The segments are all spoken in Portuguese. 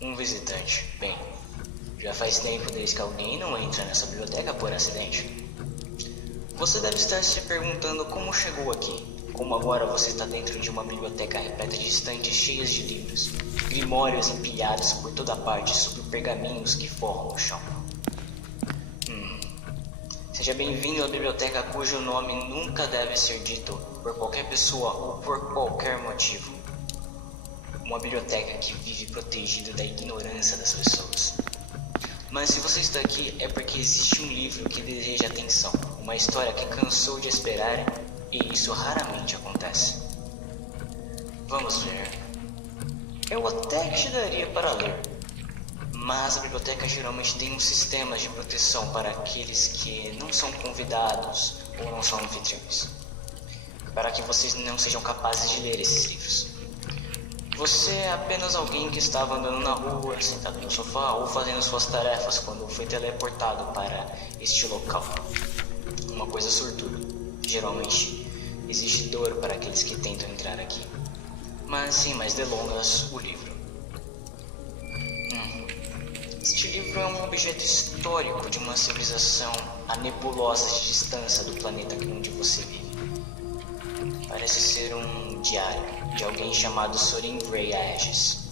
Um visitante. Bem, já faz tempo desde que alguém não entra nessa biblioteca por acidente. Você deve estar se perguntando como chegou aqui. Como agora você está dentro de uma biblioteca repleta de estantes cheias de livros, grimórios empilhados por toda parte sobre pergaminhos que forram o chão. Seja bem-vindo à biblioteca cujo nome nunca deve ser dito por qualquer pessoa ou por qualquer motivo. Uma biblioteca que vive protegida da ignorância das pessoas. Mas se você está aqui é porque existe um livro que deseja atenção, uma história que cansou de esperar, e isso raramente acontece. Vamos ver. Eu até te daria para ler, mas a biblioteca geralmente tem um sistema de proteção para aqueles que não são convidados ou não são anfitriões, para que vocês não sejam capazes de ler esses livros. Você é apenas alguém que estava andando na rua, sentado no sofá ou fazendo suas tarefas quando foi teleportado para este local. Uma coisa sortuda. Geralmente existe dor para aqueles que tentam entrar aqui. Mas sem mais delongas, o livro. Este livro é um objeto histórico de uma civilização a nebulosas de distância do planeta onde você vive. Parece ser um diário de alguém chamado Sorin Grey Aegis.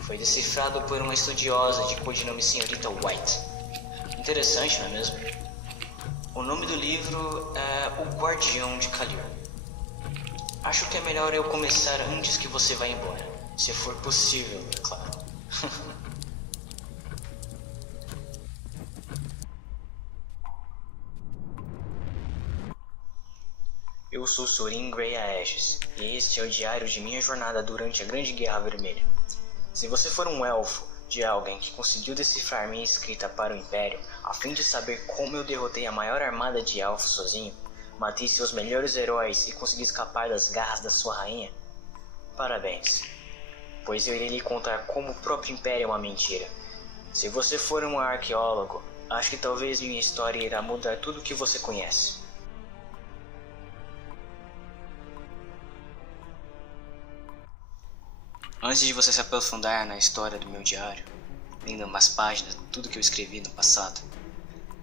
Foi decifrado por uma estudiosa de codinome Senhorita White. Interessante, não é mesmo? O nome do livro é O Guardião de Kalir. Acho que é melhor eu começar antes que você vá embora. Se for possível, é claro. Eu sou Sorin Grey Aegis, e este é o diário de minha jornada durante a Grande Guerra Vermelha. Se você for um elfo de alguém que conseguiu decifrar minha escrita para o Império, a fim de saber como eu derrotei a maior armada de elfos sozinho, matei seus melhores heróis e consegui escapar das garras da sua rainha, parabéns, pois eu irei lhe contar como o próprio Império é uma mentira. Se você for um arqueólogo, acho que talvez minha história irá mudar tudo o que você conhece. Antes de você se aprofundar na história do meu diário, lendo umas páginas de tudo que eu escrevi no passado,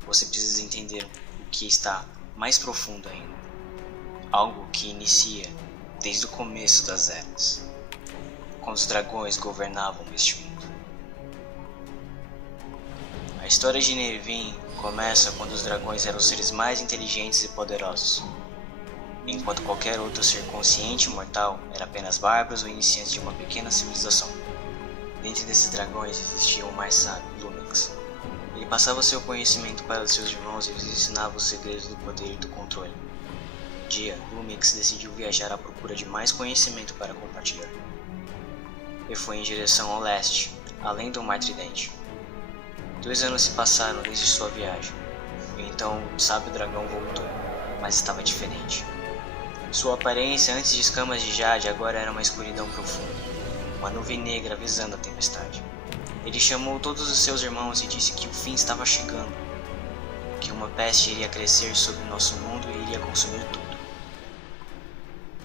você precisa entender o que está mais profundo ainda. Algo que inicia desde o começo das eras, quando os dragões governavam este mundo. A história de Nervin começa quando os dragões eram os seres mais inteligentes e poderosos, enquanto qualquer outro ser consciente e mortal era apenas bárbaros ou iniciantes de uma pequena civilização. Dentre desses dragões existia o mais sábio, Lumix. Ele passava seu conhecimento para os seus irmãos e lhes ensinava os segredos do poder e do controle. Um dia, Lumix decidiu viajar à procura de mais conhecimento para compartilhar. Ele foi em direção ao leste, além do Mar Tridente. 2 anos se passaram desde sua viagem, e então o sábio dragão voltou, mas estava diferente. Sua aparência antes de escamas de jade agora era uma escuridão profunda, uma nuvem negra avisando a tempestade. Ele chamou todos os seus irmãos e disse que o fim estava chegando, que uma peste iria crescer sobre nosso mundo e iria consumir tudo.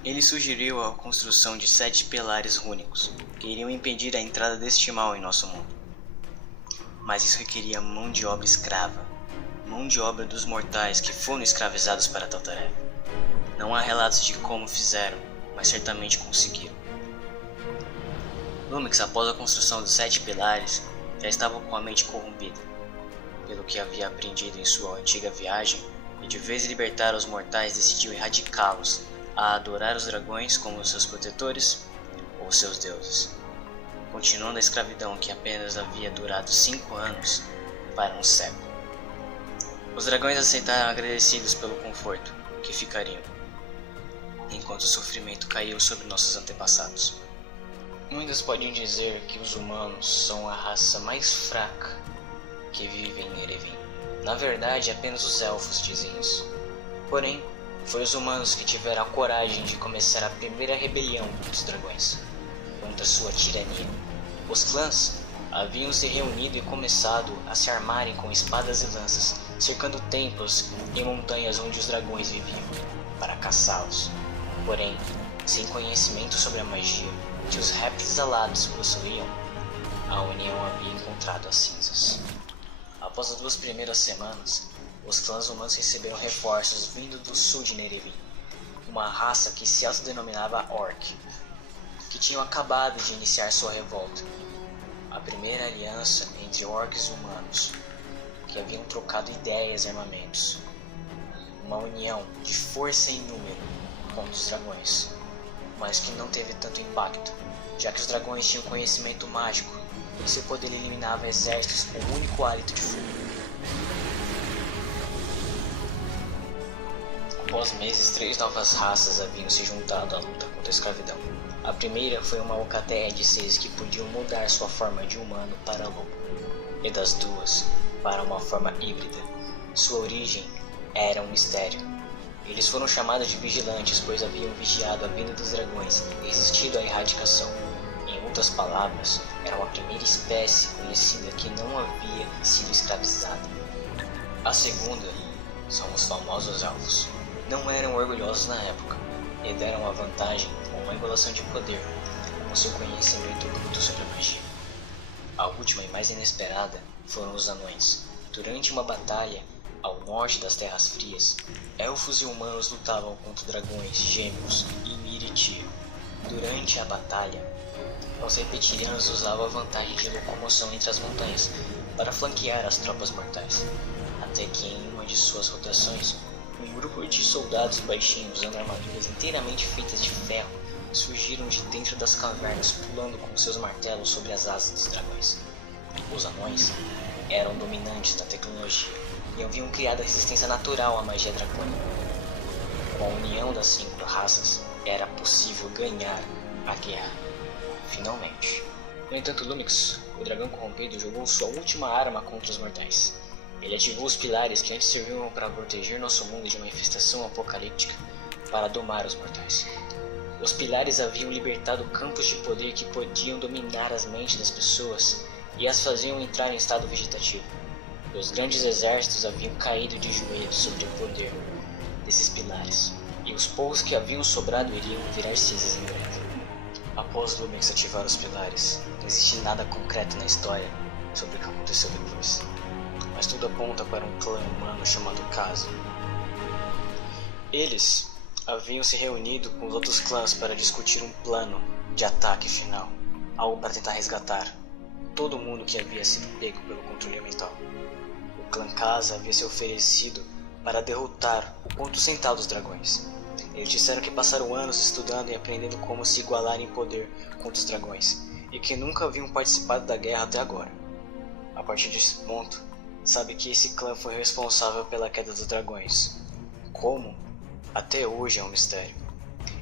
Ele sugeriu a construção de 7 pilares rúnicos, que iriam impedir a entrada deste mal em nosso mundo. Mas isso requeria mão de obra escrava, mão de obra dos mortais que foram escravizados para tal tarefa. Não há relatos de como fizeram, mas certamente conseguiram. Lumix, após a construção dos 7 pilares, já estava com a mente corrompida, pelo que havia aprendido em sua antiga viagem, e de vez em libertar os mortais decidiu erradicá-los, a adorar os dragões como seus protetores ou seus deuses, continuando a escravidão que apenas havia durado 5 anos para um século. Os dragões aceitaram agradecidos pelo conforto que ficariam, enquanto o sofrimento caiu sobre nossos antepassados. Muitos podem dizer que os humanos são a raça mais fraca que vive em Nerevin. Na verdade, apenas os elfos dizem isso. Porém, foi os humanos que tiveram a coragem de começar a primeira rebelião dos dragões contra sua tirania. Os clãs haviam se reunido e começado a se armarem com espadas e lanças, cercando templos e montanhas onde os dragões viviam, para caçá-los. Porém, sem conhecimento sobre a magia que os répteis alados possuíam, a União havia encontrado as cinzas. Após as 2 primeiras semanas, os clãs humanos receberam reforços vindo do sul de Nerevin, uma raça que se autodenominava Orc, que tinham acabado de iniciar sua revolta. A primeira aliança entre orcs e humanos, que haviam trocado ideias e armamentos. Uma união de força em número contra os dragões, mas que não teve tanto impacto, já que os dragões tinham conhecimento mágico e seu poder eliminava exércitos com um único hálito de fogo. Após meses, 3 novas raças haviam se juntado à luta contra a escravidão. A primeira foi uma alcateia de 6 que podiam mudar sua forma de humano para lobo, e das 2 para uma forma híbrida. Sua origem era um mistério. Eles foram chamados de vigilantes, pois haviam vigiado a vinda dos dragões e resistido à erradicação. Em outras palavras, eram a primeira espécie conhecida que não havia sido escravizada. A segunda são os famosos elfos. Não eram orgulhosos na época, e deram a vantagem com uma emulação de poder, com seu conhecimento bruto sobre a magia. A última e mais inesperada foram os anões. Durante uma batalha ao norte das Terras Frias, elfos e humanos lutavam contra dragões, gêmeos e Miritir. Durante a batalha, os reptilianos usavam a vantagem de locomoção entre as montanhas para flanquear as tropas mortais, até que em uma de suas rotações, um grupo de soldados baixinhos usando armaduras inteiramente feitas de ferro surgiram de dentro das cavernas, pulando com seus martelos sobre as asas dos dragões. Os anões eram dominantes da tecnologia e haviam criado a resistência natural à magia dracônica. Com a união das 5 raças, era possível ganhar a guerra. Finalmente. No entanto, Lumix, o dragão corrompido, jogou sua última arma contra os mortais. Ele ativou os pilares que antes serviam para proteger nosso mundo de uma infestação apocalíptica, para domar os mortais. Os pilares haviam libertado campos de poder que podiam dominar as mentes das pessoas e as faziam entrar em estado vegetativo. Os grandes exércitos haviam caído de joelhos sobre o poder desses pilares, e os povos que haviam sobrado iriam virar cinzas em breve. Após Lumix ativar os pilares, não existe nada concreto na história sobre o que aconteceu depois, mas tudo aponta para um clã humano chamado Khazin. Eles haviam se reunido com os outros clãs para discutir um plano de ataque final, algo para tentar resgatar todo mundo que havia sido pego pelo controle mental. O clã Khazin havia se oferecido para derrotar o ponto central dos dragões. Eles disseram que passaram anos estudando e aprendendo como se igualar em poder contra os dragões, e que nunca haviam participado da guerra até agora. A partir desse ponto, sabe que esse clã foi responsável pela queda dos dragões. Como? Até hoje é um mistério.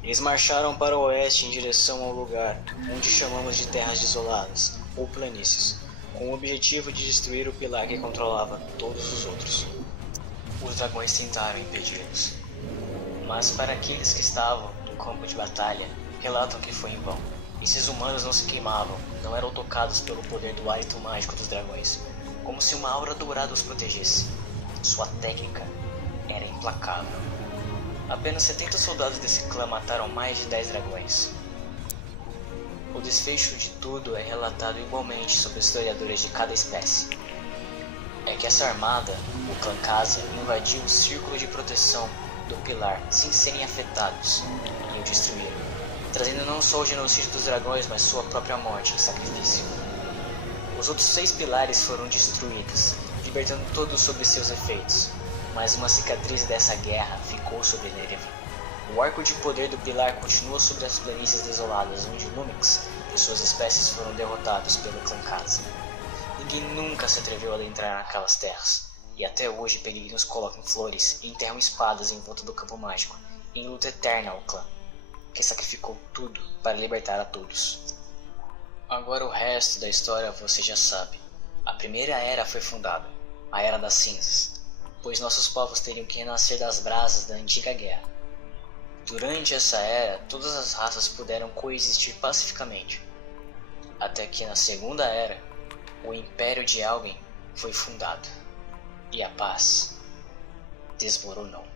Eles marcharam para o oeste em direção ao lugar onde chamamos de terras desoladas, ou planícies, com o objetivo de destruir o pilar que controlava todos os outros. Os dragões tentaram impedi-los, mas para aqueles que estavam no campo de batalha, relatam que foi em vão. Esses humanos não se queimavam, não eram tocados pelo poder do hálito mágico dos dragões, como se uma aura dourada os protegesse. Sua técnica era implacável. Apenas 70 soldados desse clã mataram mais de 10 dragões. O desfecho de tudo é relatado igualmente sobre os historiadores de cada espécie. É que essa armada, o clã Khazin, invadiu o círculo de proteção do pilar sem serem afetados e o destruíram, trazendo não só o genocídio dos dragões, mas sua própria morte em sacrifício. Os outros 6 pilares foram destruídos, libertando todos sobre seus efeitos, mas uma cicatriz dessa guerra ficou sobre Nerevin. O arco de poder do pilar continua sobre as planícies desoladas, onde Lumix e suas espécies foram derrotados pelo clã Khazin. Ninguém nunca se atreveu a adentrar naquelas terras, e até hoje peregrinos colocam flores e enterram espadas em volta do campo mágico, em luta eterna ao clã, que sacrificou tudo para libertar a todos. Agora o resto da história você já sabe. A primeira era foi fundada, a Era das Cinzas, pois nossos povos teriam que renascer das brasas da antiga guerra. Durante essa era, todas as raças puderam coexistir pacificamente, até que na Segunda Era, o Império de Elgin foi fundado e a paz desmoronou.